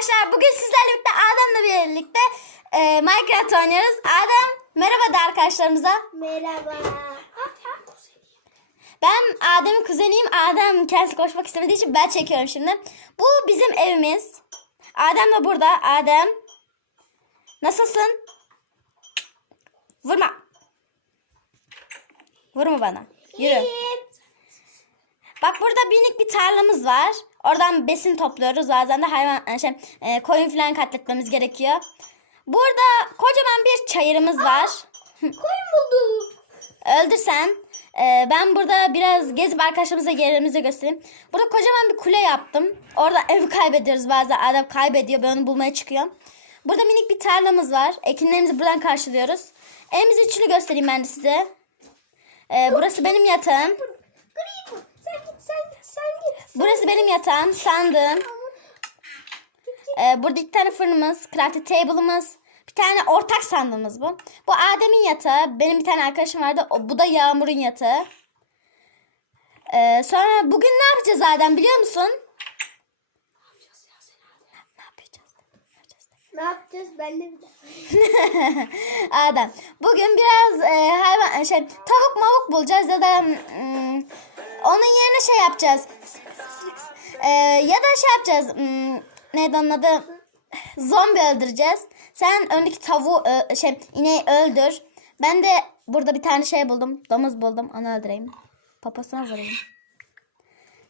arkadaşlar bugün sizlerle birlikte Adem'le birlikte e, Minecraft oynuyoruz. Adem merhaba de arkadaşlarımıza. Merhaba. Ben Adem'in kuzeniyim. Adem kendisi koşmak istemediği için ben çekiyorum şimdi. Bu bizim evimiz. Adem de burada. Adem. Nasılsın? Vurma. Vurma bana. Yürü. İyiyim. Bak burada minik bir tarlamız var. Oradan besin topluyoruz. Bazen de hayvan şey, e, koyun falan katletmemiz gerekiyor. Burada kocaman bir çayırımız var. Koyun buldum. Öldür sen. E, ben burada biraz gezip arkadaşlarımıza yerlerimizi göstereyim. Burada kocaman bir kule yaptım. Orada ev kaybediyoruz bazen. Adam kaybediyor. Ben onu bulmaya çıkıyorum. Burada minik bir tarlamız var. Ekinlerimizi buradan karşılıyoruz. Evimizin içini göstereyim ben de size. E, burası benim yatağım. Green. Sen git sen git sen git. Burası benim yatağım, sandığım. Ee, burada iki tane fırınımız, crafting table'ımız, bir tane ortak sandığımız bu. Bu Adem'in yatağı, benim bir tane arkadaşım vardı, o, bu da Yağmur'un yatağı. Ee, sonra bugün ne yapacağız Adem biliyor musun? Ne yapacağız? Ne yapacağız? Ne yapacağız ben de. Adem. Bugün biraz e, hayvan şey tavuk mavuk bulacağız ya da mm, onun yerine şey yapacağız. E, ya da şey yapacağız. Mm, neydi onun adı? Zombi öldüreceğiz. Sen öndeki tavuğu ö- şey ineği öldür. Ben de burada bir tane şey buldum. Domuz buldum. Onu öldüreyim. Poposuna vurayım.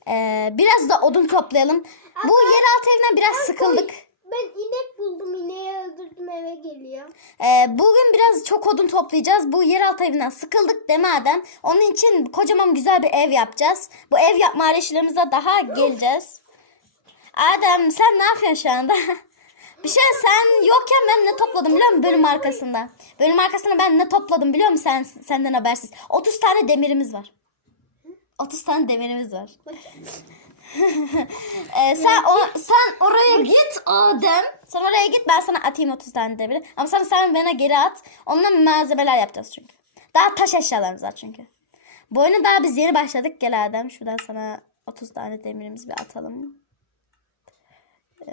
E, biraz da odun toplayalım. Bu yeraltı evinden biraz sıkıldık. Ben inek buldum. İneği öldürdüm eve geliyor. Ee, bugün biraz çok odun toplayacağız. Bu yeraltı evinden sıkıldık deme Adem. Onun için kocaman güzel bir ev yapacağız. Bu ev yapma arayışlarımıza daha geleceğiz. Adem sen ne yapıyorsun şu anda? bir şey sen yokken ben ne topladım biliyor musun bölüm arkasında? Bölüm arkasında ben ne topladım biliyor musun sen senden habersiz? 30 tane demirimiz var. 30 tane demirimiz var. Ee, sen o, sen oraya git Adem. Sen oraya git ben sana atayım 30 tane demiri. Ama sen sen bana geri at. Ondan malzemeler yapacağız çünkü. Daha taş eşyalarımız var çünkü. Bu oyuna daha biz yeni başladık. Gel Adem şuradan sana 30 tane demirimizi bir atalım. Ee,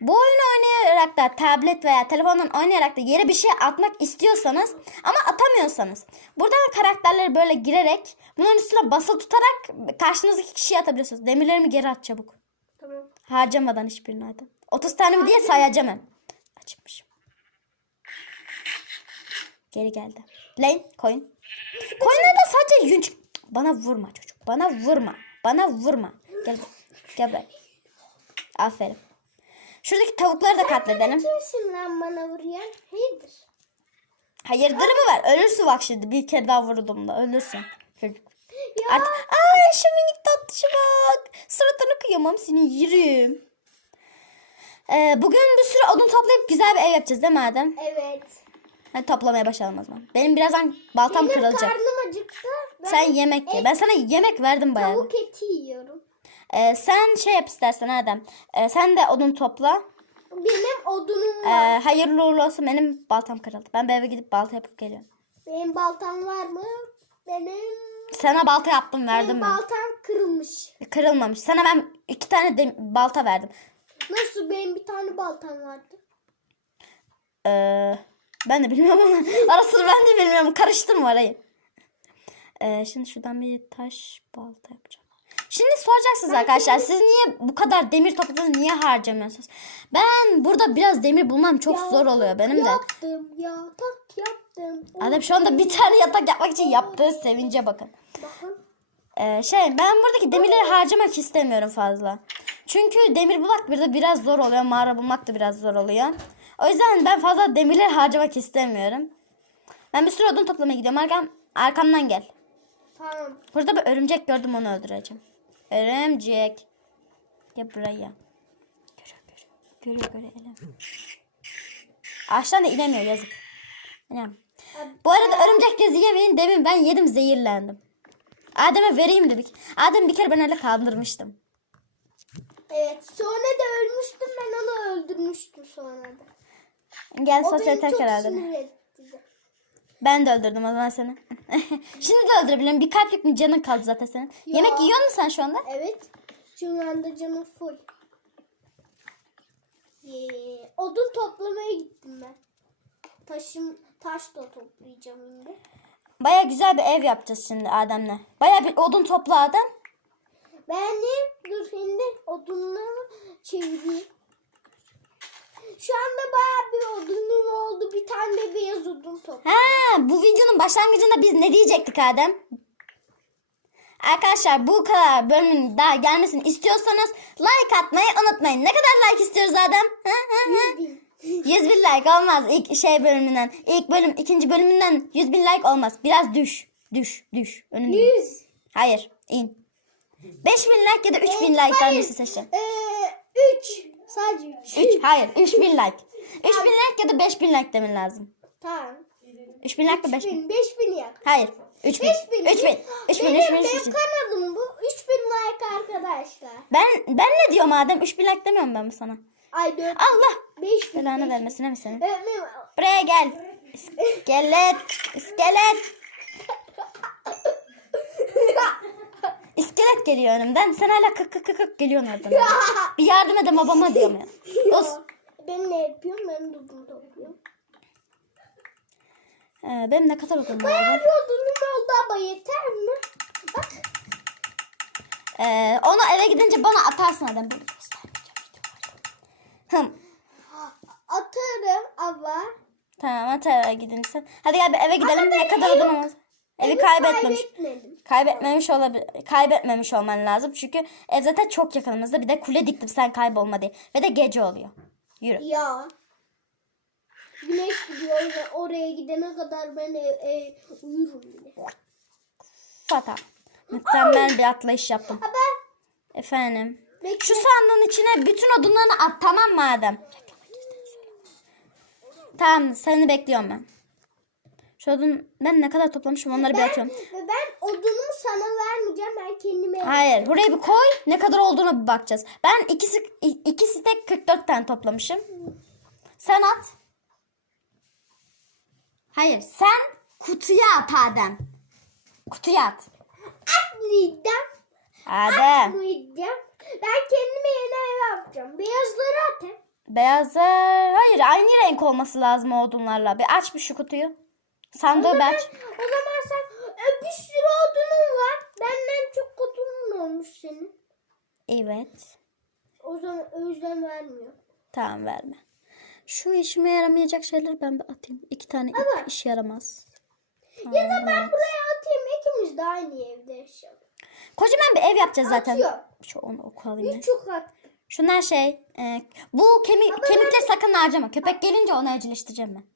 bu oyunu oynayarak da tablet veya telefondan oynayarak da yere bir şey atmak istiyorsanız ama atamıyorsanız buradan karakterleri böyle girerek bunun üstüne basılı tutarak karşınızdaki kişiye atabiliyorsunuz. Demirlerimi geri at çabuk. Tamam. Harcamadan hiçbirini atam. 30 tane mi diye sayacağım hem. Açmışım. Geri geldi. Lane koyun. Koyunlar da sadece yün çık- Bana vurma çocuk. Bana vurma. Bana vurma. Gel. Gel buraya. Aferin. Şuradaki tavukları da katledelim. Kimsin lan bana vuruyan? Hayırdır? Hayırdır mı var? Ölürsün bak şimdi. Bir kere daha vurdum da ölürsün. Çocuk. Ya Artık... Ay şu minik tatlışa bak. Suratını kıyamam seni yerim. Ee, bugün bir sürü odun toplayıp güzel bir ev yapacağız değil mi Adem? evet. Hadi toplamaya başlayalım o zaman. Benim birazdan baltam Benim kırılacak. karnım acıktı. Ben Sen yemek ye. Ben sana yemek verdim bayağı. tavuk eti yiyorum. Ee, sen şey yap istersen Adem. Ee, sen de odun topla. Benim odunum Ee, var. hayırlı uğurlu olsun benim baltam kırıldı. Ben bir eve gidip balta yapıp geliyorum. Benim baltam var mı? Benim Sana balta yaptım verdim benim mi? baltam kırılmış. Kırılmamış. Sana ben iki tane de balta verdim. Nasıl benim bir tane baltam vardı? Ee, ben de bilmiyorum ama arasını ben de bilmiyorum. Karıştırma orayı. Ee, şimdi şuradan bir taş balta yapacağım. Şimdi soracaksınız arkadaşlar siz niye bu kadar demir topladınız niye harcamıyorsunuz? Ben burada biraz demir bulmam çok zor oluyor benim de. Yaptım yatak yaptım. Adem şu anda bir tane yatak yapmak için yaptığı sevince bakın. Bakın. Ee, şey ben buradaki demirleri harcamak istemiyorum fazla. Çünkü demir bulmak burada biraz zor oluyor. Mağara bulmak da biraz zor oluyor. O yüzden ben fazla demirleri harcamak istemiyorum. Ben bir sürü odun toplamaya gidiyorum. Arkam, arkamdan gel. Tamam. Burada bir örümcek gördüm onu öldüreceğim. Örümcek. Gel buraya. Görüyor görüyor. Görüyor görüyor. Elim. Ağaçtan da inemiyor yazık. İnem. Bu arada örümcek gözü yemeyin demin ben yedim zehirlendim. Adem'e vereyim dedik. Adem bir kere ben öyle kandırmıştım. Evet. Sonra da ölmüştüm ben onu öldürmüştüm sonra da. Gel sosyal beni çok tekrar Adem. sinir etti. Ben de öldürdüm o zaman seni. Şimdi de öldürebilirim. Bir kalplik mi canın kaldı zaten senin. Yemek yiyor musun sen şu anda? Evet. Şu anda canım full. Ee, odun toplamaya gittim ben. Taşım taş da toplayacağım şimdi. Baya güzel bir ev yapacağız şimdi Adem'le. Baya bir odun topla Adem. Benim dur şimdi odunları çevireyim. Şu anda bayağı bir odunum oldu. Bir tane de beyaz odun topladım. Ha, bu videonun başlangıcında biz ne diyecektik Adem? Arkadaşlar bu kadar bölümün daha gelmesini istiyorsanız like atmayı unutmayın. Ne kadar like istiyoruz Adem? Ha, ha, ha. 100 bin like olmaz ilk şey bölümünden. İlk bölüm, ikinci bölümünden 100 bin like olmaz. Biraz düş. Düş, düş. Önüne. Yüz. Hayır, in. 5000 like ya da 3000 like'dan birisi seçin. Ee, üç. Sadece üç. 3, hayır 3000 like. 3000 like ya da 5000 like demin lazım. Tamam. 3000 like da 5000. Bin, beş bin yak. Hayır. 3000. Beş bin. 3000. 3000. Benim, 3000. benim 3000. kanalım bu. Üç bin like arkadaşlar. Ben ben ne diyorum Adem? 3000 like demiyorum ben sana. Ay dört. Allah Beş bin. belanı beş- vermesine mi seni? Evet, benim- Buraya gel. İskelet. İskelet. İskelet geliyor önümden. Sen hala kık kık kık kık geliyorsun oradan. Bir yardım edin babama diyorum ya. Olsun. Ben ne yapıyorum? Ben de topluyorum. Ee, benim ne kadar odum var? Bayağı bir odunum oldu ama yeter mi? Bak. Ee, onu eve gidince bana atarsın Adem. Böyle göstermeyeceğim. Atarım ama. Tamam at eve gidince. Hadi gel bir eve gidelim. Ama Ne ben kadar odun var? Evi evi kaybetmemiş. kaybetmedim. Kaybetmemiş olabilir. Kaybetmemiş olman lazım. Çünkü ev zaten çok yakınımızda. Bir de kule diktim sen kaybolma diye. Ve de gece oluyor. Yürü. Ya. Güneş gidiyor ve oraya gidene kadar ben ev, ev, uyurum bile. Fata. Mükemmel bir atlayış yaptım. Ama Efendim. Bekle. Şu sandığın içine bütün odunlarını at tamam mı Adem? Tamam seni bekliyorum ben. Şu odun ben ne kadar toplamışım onları bir ben, atıyorum. ve ben odunumu sana vermeyeceğim. Ben kendime Hayır buraya bir koy ne kadar olduğuna bir bakacağız. Ben ikisi, ikisi de 44 tane toplamışım. Sen at. Hayır sen kutuya at Adem. Kutuya at. atmayacağım. Adem. Atmayacağım. Ben kendime yeni ev yapacağım. Beyazları atayım. Beyazlar. Hayır aynı renk olması lazım odunlarla. Bir aç bir şu kutuyu. Sandığı aç. O zaman sen e, bir sürü odunun var. Benden çok odunun olmuş senin. Evet. O zaman o yüzden vermiyor. Tamam verme. Şu işime yaramayacak şeyleri ben bir atayım. İki tane ip Ama- iş yaramaz. Ya da ben buraya atayım. İkimiz de aynı evde yaşayalım. Kocaman bir ev yapacağız zaten. Atıyor. Şu onu oku alayım ben. Biz çok at. Şunlar şey. e, bu kemik, kemikleri sakın harcama. Köpek gelince onu evcilleştireceğim ben.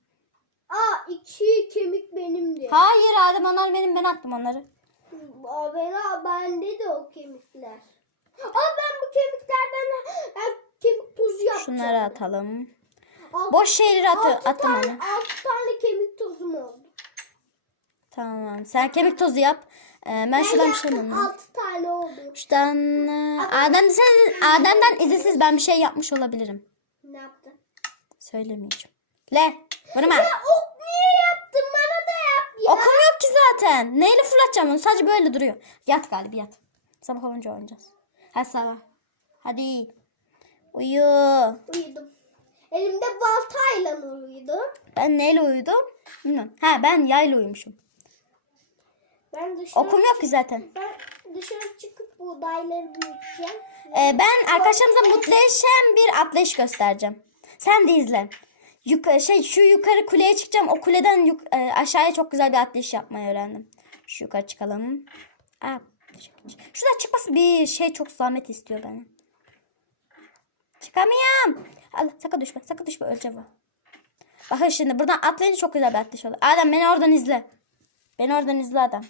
Aa iki kemik benimdi. Hayır Adem onlar benim ben attım onları. Ben, aa, bende de o kemikler. Aa ben bu kemiklerden ben kemik tozu yapacağım. Şunları atalım. Altı- Boş şeyleri atı, altı attım tane, onu. Altı tane kemik tozum oldu. Tamam. Sen kemik tozu yap. E, ben şuradan bir şey yaptım, bulayım. Altı tane oldu. Şuradan Adem sen Adem'den izinsiz ben bir şey yapmış olabilirim. Ne yaptın? Söylemeyeceğim. Le. Vurma. Ya ok niye yaptın? Bana da yap ya. Okum yok ki zaten. Neyle fırlatacağım onu? Sadece böyle duruyor. Yat galiba yat. Sabah olunca oynayacağız. Hadi sabah. Hadi. Uyu. Uyudum. Elimde baltayla uyudum. Ben neyle uyudum? Bilmiyorum. Ha ben yayla uyumuşum. Ben dışarı, Okum yok ki zaten. ben dışarı çıkıp buğdayları büyüteceğim. Ee, ben arkadaşlarımıza muhteşem bir atlayış göstereceğim. Sen de izle. Yukarı, şey şu yukarı kuleye çıkacağım. O kuleden yuk- e, aşağıya çok güzel bir atlayış yapmayı öğrendim. Şu yukarı çıkalım. Aa, şurada çıkması bir şey çok zahmet istiyor beni. Çıkamıyorum. Allah sakın düşme. Sakın düşme öleceğim. bak. Bakın şimdi buradan atlayınca çok güzel bir atlayış olur. Adem beni oradan izle. Beni oradan izle Adem.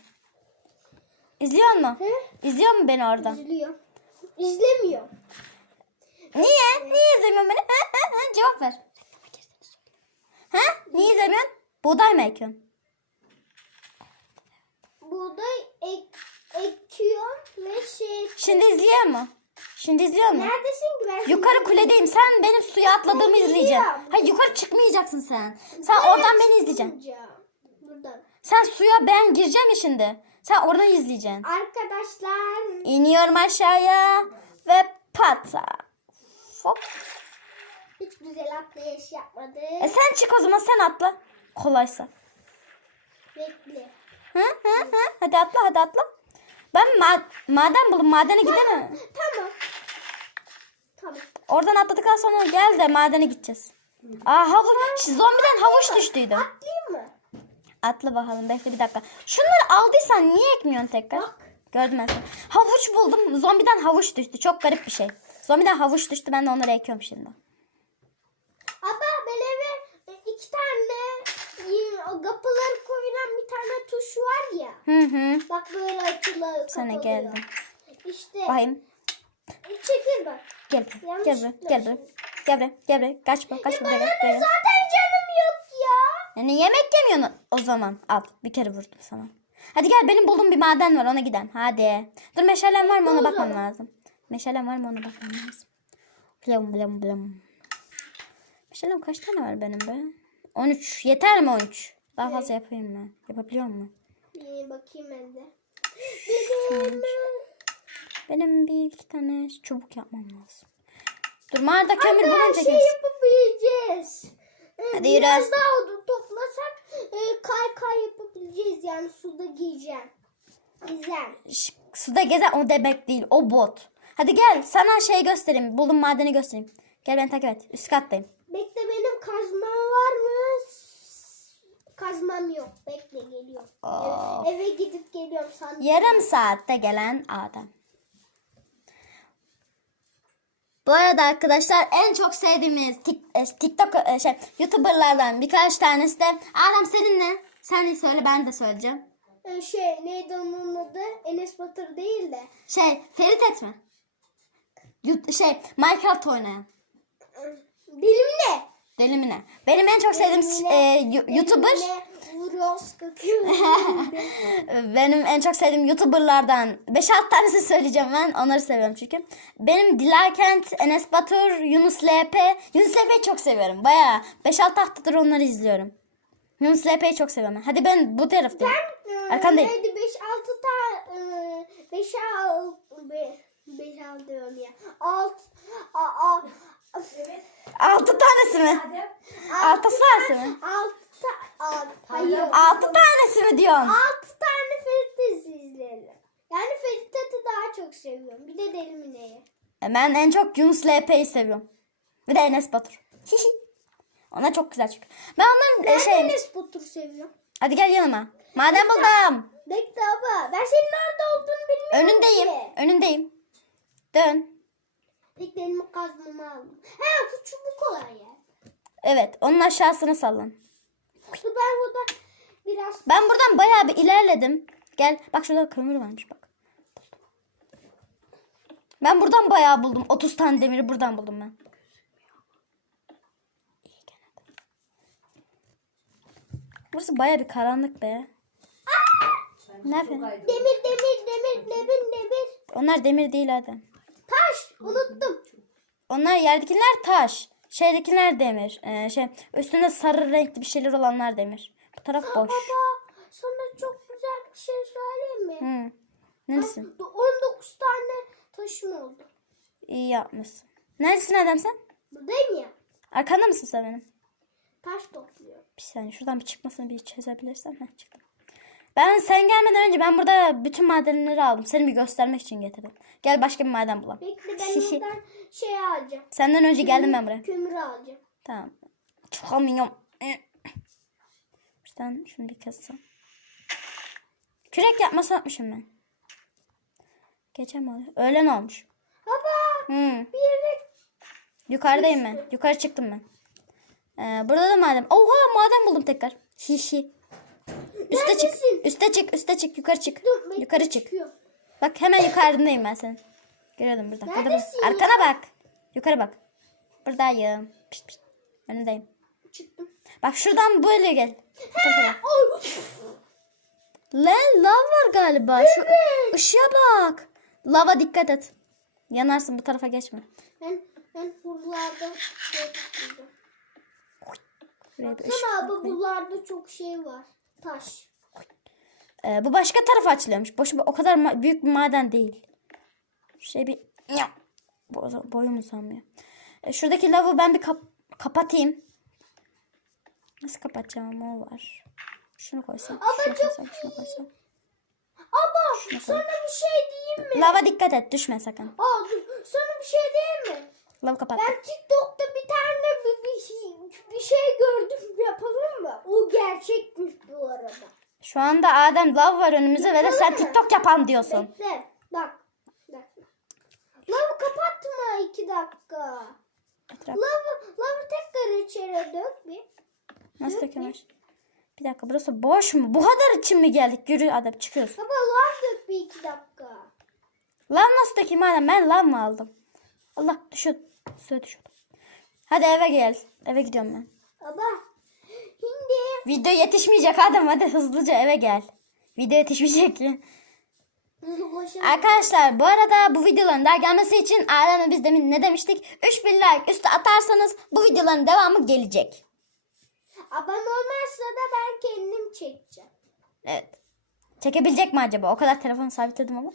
İzliyor musun? He? İzliyor mu beni oradan? İzliyor. İzlemiyor. Niye? Niye izlemiyorsun beni? Ha, ha, ha, cevap ver. İzlemiyorsun? Buğday mı ekiyorsun? Buğday ek, ekiyorum ve şey... Şimdi izliyor mu? Şimdi izliyor mu? Neredesin ki ben? Yukarı kuledeyim. Sen benim suya atladığımı Ben izleyeceksin. izliyorum. Hayır yukarı çıkmayacaksın sen. Sen oradan beni izleyeceksin. Çıkmayacağım. Buradan. Sen suya ben gireceğim ya şimdi. Sen oradan izleyeceksin. Arkadaşlar İniyorum aşağıya ve pata. Hop. Hiç güzel atlayış yapmadı. E sen çık o zaman sen atla. Kolaysa. Bekle. Hı hı hı. Hadi atla hadi atla. Ben ma- maden buldum. Madene gidelim. Tamam. Tamam. Oradan atladıktan sonra gel de madene gideceğiz. Aa havuç. Şu Zombiden havuç düştüydü. Atlayayım mı? Atla bakalım bekle bir dakika. Şunları aldıysan niye ekmiyorsun tekrar? Bak. Gördüm ben seni. Havuç buldum. Zombiden havuç düştü. Çok garip bir şey. Zombiden havuç düştü. Ben de onları ekiyorum şimdi. Abla ben eve e, iki tane e, o kapıları koyulan bir tane tuş var ya. Hı hı. Bak böyle açılıyor Sana kapalıyor. geldim. İşte Bakayım. e, çekil bak. Gel buraya. Gel buraya. Gel buraya. Gel buraya. Gel buraya. Kaçma. Kaçma. Bana Gel da zaten canım yok ya. Yani yemek yemiyorsun o zaman. Al. Bir kere vurdum sana. Hadi gel benim bulduğum bir maden var ona gidelim. Hadi. Dur meşalem var mı ona bakmam lazım. Meşalem var mı ona bakmam lazım. Blam blam blam. Meşalem kaç tane var benim be? 13. Yeter mi 13? Daha fazla yapayım mı? Yapabiliyor mu? Bir bakayım ben de. Benim Benim bir iki tane çubuk yapmam lazım. Dur mağarada kömür Anne, bulunca şey yapabileceğiz. Ee, Hadi yürü. Biraz daha odun toplasak e, kay kay yapabileceğiz yani suda giyeceğim. Güzel. Suda gezen o demek değil. O bot. Hadi gel sana şey göstereyim. Buldum madeni göstereyim. Gel beni takip et. Üst kattayım. Bekle benim kazmam var mı? Kazmam yok. Bekle geliyorum. Of. Eve, gidip geliyorum sandım. Yarım saatte gelen Adem. Bu arada arkadaşlar en çok sevdiğimiz Tik- e, TikTok e, şey YouTuber'lardan birkaç tanesi de Adem senin ne? Sen de söyle ben de söyleyeceğim. Ee, Şey neydi onun adı? Enes Batur değil de. Şey Ferit etme. Yut- şey Minecraft oynayan. Benim ne? Deli mi ne? Benim en çok sevdiğim e, YouTuber benim en çok sevdiğim YouTuber'lardan 5-6 tanesi söyleyeceğim ben. Onları seviyorum çünkü. Benim Dilarkent, Enes Batur, Yunus LP. Yunus LP'yi çok seviyorum. Bayağı 5-6 haftadır onları izliyorum. Yunus LP'yi çok seviyorum. ben. Hadi ben bu taraftayım. Arkandayım. Neydi 5-6 tane 5 6 5 6 diyorum ya. 6 a a 6 tanesi mi? 6 tanesi mi? 6 hayır. 6 tanesi mi diyorsun? 6 tane Ferit izleyelim. Yani Ferit Tat'ı daha çok seviyorum. Bir de Deli Mine'yi. E, Ben en çok Yunus LP'yi seviyorum. Bir de Enes Batur. Hihi. Onlar çok güzel çünkü. Ben onların e, Ben şey... Enes Batur seviyorum. Hadi gel yanıma. Madem buldum. Bekle abla. Ben senin nerede olduğunu bilmiyorum Önündeyim. ki. Önündeyim. Dön. Bekle elimi kazmamı aldım. He bu çubuk kolay ya. Evet onun aşağısına sallan. Ben burada biraz Ben buradan bayağı bir ilerledim. Gel bak şurada kömür varmış bak. Ben buradan bayağı buldum. 30 tane demiri buradan buldum ben. Burası bayağı bir karanlık be. Ne yapıyorsun? demir demir demir demir demir. Onlar demir değil hadi. Taş unuttum. Onlar yerdekiler taş. Şeydekiler demir. Ee, şey üstünde sarı renkli bir şeyler olanlar demir. Bu taraf boş. Baba sana çok güzel bir şey söyleyeyim mi? Hı. Neresin? 19 tane taşım oldu. İyi yapmışsın. Neredesin Adem sen? Buradayım ya. Arkanda mısın sen benim? Taş topluyorum. Bir saniye şuradan bir çıkmasını bir çözebilirsem. Heh, çıktım. Ben sen gelmeden önce ben burada bütün madenleri aldım. Seni bir göstermek için getirdim. Gel başka bir maden bulalım. Bekle ben oradan şey alacağım. Senden önce geldim ben buraya. Kömür alacağım. Tamam. Çıkamıyorum. Şuradan şunu bir kessem. Kürek yapması atmışım ben. Gece mi oluyor? Öğlen olmuş. Baba Hmm. bir yere Yukarıdayım ben. Yukarı çıktım ben. Ee, burada da maden. Oha maden buldum tekrar. Şişi. Üste çık. Üste çık. Üste çık. Yukarı çık. dur Yukarı çık. çıkıyor. Bak hemen yukarıdayım ben senin. Görüyordum burada. burada, burada. Neredesin ya? Arkana bak. Yukarı bak. Buradayım. Pişt, pişt. Önündeyim. Çıktım. Bak şuradan böyle gel. Lan lav var galiba. Şu Evet. ışığa bak. Lava dikkat et. Yanarsın bu tarafa geçme. Ben ben buralarda şey buldum. Şuraya bir ışık Sana abi buralarda çok şey var. Taş. Ee, bu başka tarafa açılıyormuş. Boşu o kadar büyük bir maden değil. Şey bir Ya. Bo- boyum uzanmıyor. Ee, şuradaki lavı ben bir kap kapatayım. Nasıl kapatacağım o var. Şunu koysam. Ama şunu koysam, şunu koysam. Sana bir şey diyeyim mi? Lava dikkat et düşme sakın. Aa, dur, sana bir şey diyeyim mi? Lava kapat. Ben TikTok'ta bir tane bir, bir, bir şey gördüm yapalım mı? O arada. Şu anda Adem lav var önümüzde ve de sen TikTok yapan diyorsun. Bekle. Bak. Bak. Lavı kapatma iki dakika. Etraf. Lavı, lavı tekrar içeri dök bir. Nasıl dökülmüş? Bir dakika burası boş mu? Bu kadar için mi geldik? Yürü Adem çıkıyoruz. Baba lav dök bir iki dakika. Lav nasıl dökeyim Adem? Ben lav mı aldım? Allah düşüyor. Suya düşüyor. Hadi eve gel. Eve gidiyorum ben. Baba. Hindi. Video yetişmeyecek Adem hadi hızlıca eve gel. Video yetişmeyecek. Arkadaşlar bu arada bu videoların daha gelmesi için Adem'le biz demin ne demiştik? 3000 like üstü atarsanız bu videoların devamı gelecek. Abone olmazsa da ben kendim çekeceğim. Evet. Çekebilecek mi acaba? O kadar telefonu sabitledim ama.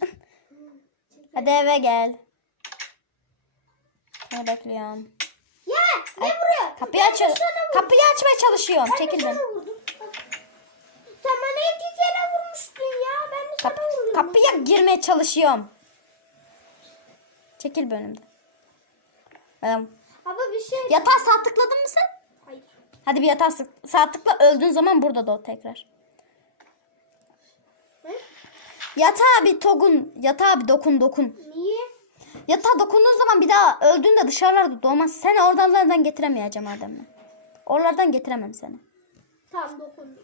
Hadi eve gel. Seni bekliyorum. Ne? Kapıyı açıyorum. Kapıyı açmaya çalışıyorum. Çekil ben. Sen bana iki kere vurmuştun ya. Ben de Kap sana vurdum. kapıya girmeye çalışıyorum. Çekil bir önümden. Adam. Ama bir şey... Yatağa sağ tıkladın mı sen? Hayır. Hadi bir yatağa sık- sağ tıkla öldüğün zaman burada doğ tekrar. Hı? Yatağa bir tokun, yatağa bir dokun dokun. Niye? Yatağa dokunduğun zaman bir daha öldüğünde dışarılarda doğmaz. Seni oralardan getiremeyeceğim Adem'le. Oralardan getiremem seni. Tam dokundum.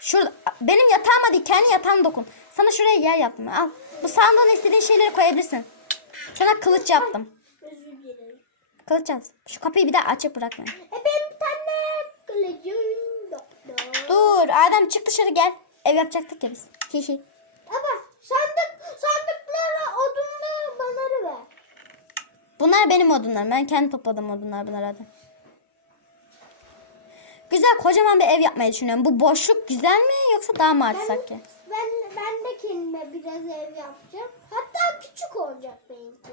Şurada benim yatağıma değil kendi yatağıma dokun. Sana şuraya yer yaptım. Al. Bu sandığına istediğin şeyleri koyabilirsin. Sana kılıç yaptım. Özür dilerim. Kılıç yap. Şu kapıyı bir daha açık bırakma. E benim tane kılıcım doktor. Dur Adem çık dışarı gel. Ev yapacaktık ya biz. Hihi. Ama sandık, sandıklara odunları bana ver. Bunlar benim odunlarım. Ben kendi topladım odunlar bunlar Adem. Güzel kocaman bir ev yapmayı düşünüyorum. Bu boşluk güzel mi yoksa daha mı açsak ki? Ben, ben de kendime biraz ev yapacağım. Hatta küçük olacak benimki.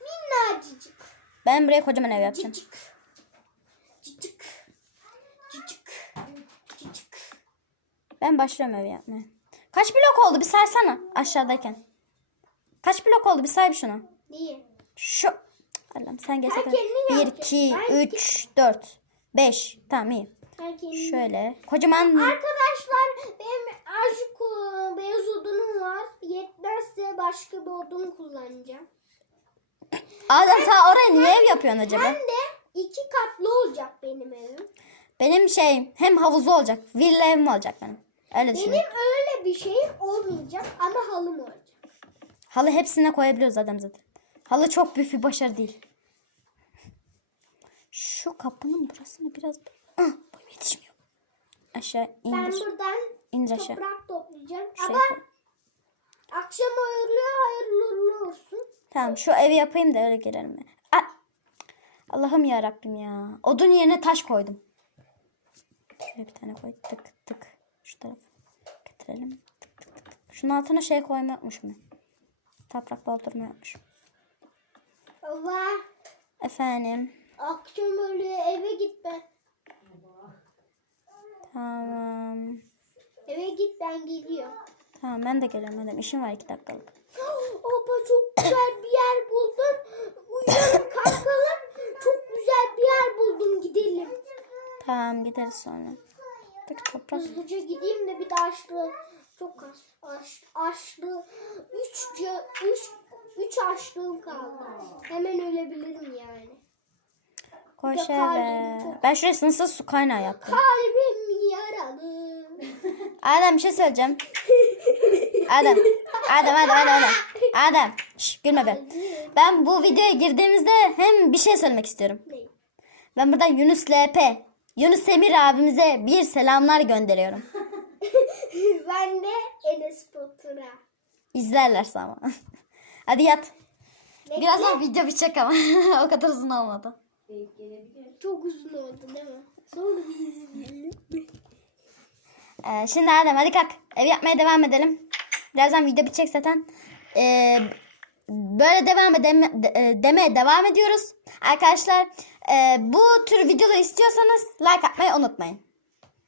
Minnacıcık. Ben buraya kocaman ev yapacağım. Cicik. Cicik. Cicik. Cicik. Ben başlıyorum ev yapmaya. Kaç blok oldu bir saysana aşağıdayken. Kaç blok oldu bir say bir şunu. Niye? Şu. Allah'ım sen Ben gerçekten. kendim 1, yapacağım. 2, Ben 3, 4, 5. Tamam iyi. Ben. Şöyle. Kocaman. Arkadaşlar benim azıcık beyaz odunum var. Yetmezse başka bir odun kullanacağım. Adem sen oraya niye ev yapıyorsun acaba? Hem de iki katlı olacak benim evim. Benim şey hem havuzu olacak. Villa evim olacak benim. Öyle Benim öyle bir şeyim olmayacak ama halım olacak. Halı hepsine koyabiliyoruz adam zaten. Halı çok büyük bir başarı değil. Şu kapının burasını biraz... Ah, boyum yetişmiyor. Aşağı Ben indir. buradan İndir aşağı. toprak toplayacağım. Şuraya ama koy. akşam hayırlı hayırlı uğurlu olsun. Tamam şu evi yapayım da öyle gelelim. ben. Ah! Allah'ım ya Rabbim ya. Odun yerine taş koydum. Şöyle bir tane koy. Tık tık. Şu tarafa getirelim. Tık tık tık. Şunun altına şey koyma yapmışım. Toprak doldurma yapmışım. Allah Efendim. akşam öyle eve gitme. Tamam. Eve git ben geliyorum. Tamam ben de geliyorum madem. İşim var iki dakikalık. Baba çok güzel bir yer buldum. Uyuyalım kalkalım. Çok güzel bir yer buldum gidelim. Tamam gideriz sonra. Tık toprak. Hızlıca gideyim de bir de açlı. Çok az. Aç, açlı. Üç, ca- üç, açlığım kaldı. Hemen ölebilirim yani. Koş eve. kalbim Ben şuraya sınırsız su kaynağı yaptım. Kalbim yaralı. Adem bir şey söyleyeceğim. Adem. Adem Adem Adem Adem. Adem. Şş, gülme be. Ben bu videoya girdiğimizde hem bir şey söylemek istiyorum. Ne? Ben buradan Yunus LP, Yunus Emir abimize bir selamlar gönderiyorum. ben de Enes Batur'a. İzlerlerse ama. Hadi yat. Bekle. Birazdan video bitecek ama o kadar uzun olmadı. Çok uzun oldu değil mi? Sonra bir izleyelim. Ee, şimdi Adem hadi kalk. Ev yapmaya devam edelim. Birazdan video bitecek zaten. Ee, böyle devam edeme, de- e, demeye devam ediyoruz. Arkadaşlar Ee, bu tür videoları istiyorsanız like atmayı unutmayın.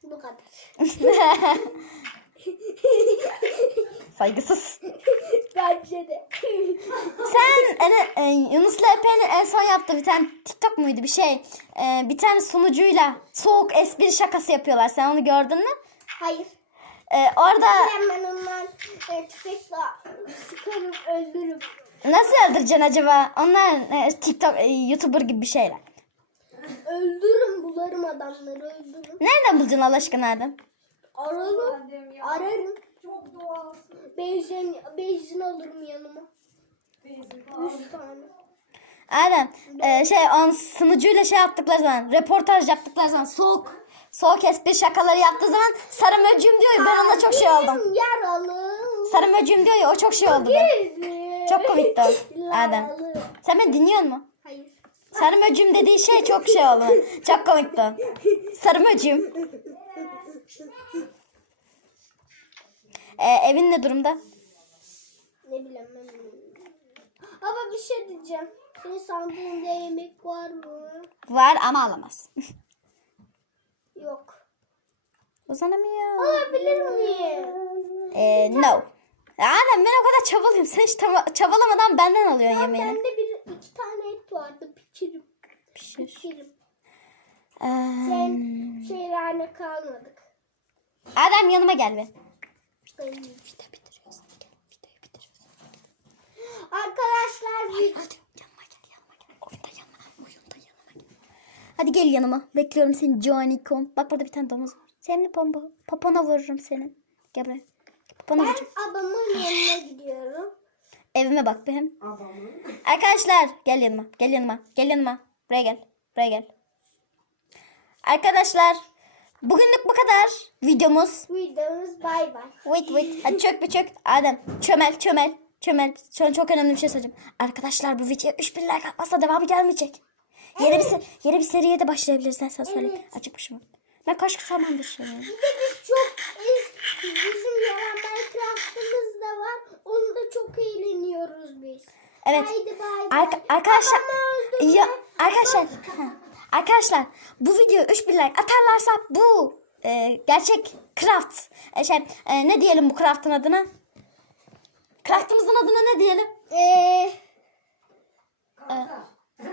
Bu kadar. Saygısız. Bence de. Sen en, e, Yunus'la Epe'nin en son yaptığı bir tane TikTok muydu bir şey. Ee, bir tane sunucuyla soğuk espri şakası yapıyorlar. Sen onu gördün mü? Hayır. Ee, orada Hemen ondan e, tüfekle sıkarım öldürürüm. nasıl öldüreceksin acaba? Onlar e, TikTok, e, YouTuber gibi bir şeyler. Öldürürüm bularım adamları öldürürüm. Nereden bulacaksın Allah aşkına Adem? Ararım. Ararım. Çok doğalsın. Benzin, benzin alırım yanıma. Yüz tane. Adem e, şey on sunucuyla şey yaptıkları zaman röportaj yaptıkları zaman soğuk soğuk espri şakaları yaptığı zaman sarı möcüğüm diyor ya ben ona çok şey oldum. Yaralı. Sarı möcüğüm diyor ya o çok şey oldu. ben. Çok komikti o. Adem. Sen beni dinliyor musun? Hayır. Sarı möcüğüm dediği şey çok şey oldu. Çok komikti o. Sarı möcüğüm. E, evin ne durumda? Ne bileyim ben. Ama bir şey diyeceğim. Senin sandığında yemek var mı? Var ama alamaz. Yok. Uzanamıyor. Alabilir miyim? E, no. Adem ben o kadar çabalıyorum. Sen hiç çabalamadan benden alıyorsun Tamam, yemeğini. bende bir iki tane et vardı. Pişirim. Pişir. Pişirim. Ee, Sen şeylerine kalmadık. Adem yanıma gel be. Arkadaşlar bir Hadi yanıma gel yanıma gel. Oyunda yanıma. Oyunda yanıma gel. Hadi gel yanıma. Bekliyorum seni Johnny Con. Bak burada bir tane domuz var. Senin pompa. Popona vururum seni. Gel buraya. Popona ben vuracağım. adamın yanına gidiyorum. Evime bak benim. Arkadaşlar gel yanıma. Gel yanıma. Gel yanıma. Buraya gel. Buraya gel. Arkadaşlar bugünlük bu kadar videomuz. Videomuz bay bay. Wait wait. Hadi çök bir çök. Adem çömel çömel. Çömel. Sonra çok önemli bir şey söyleyeceğim. Arkadaşlar bu videoya 3000 like atmazsa devamı gelmeyecek. Yeni bir, se- yeni bir seriye de başlayabiliriz. Ben sana söyleyeyim. Evet. Acıkmışım. Ben kaç zamandır şey Bir de biz çok bizim yaran Minecraft'ımız da var. Onda çok eğleniyoruz biz. Evet. Haydi bay bay. Arka- arkadaşlar ya arkadaşlar arkadaşlar bu video 3000 like atarlarsa bu e, gerçek craft e, şey e, ne diyelim bu craft'ın adına? Craft'ımızın adına ne diyelim? Ee,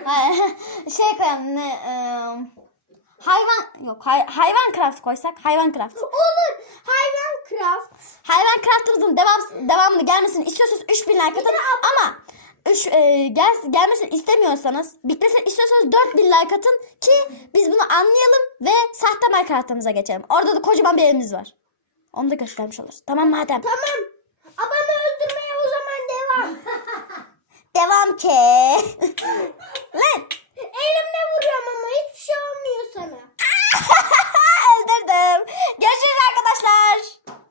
Ha, şey koyalım ne e, hayvan yok hay, hayvan craft koysak hayvan craft. olur. Hayvan craft. Hayvan craft'ımızın devam devamını gelmesini istiyorsanız 3000 like atın ama üç, e, gel, gelmesini istemiyorsanız, bitmesini istiyorsanız 4000 like atın ki biz bunu anlayalım ve sahte marka geçelim. Orada da kocaman bir evimiz var. Onu da göstermiş oluruz. Tamam madem. Tamam. Abanı öldürmeye o zaman devam. devam ki. Lan. Elimle vuruyorum ama hiçbir şey olmuyor sana. Öldürdüm. Görüşürüz arkadaşlar.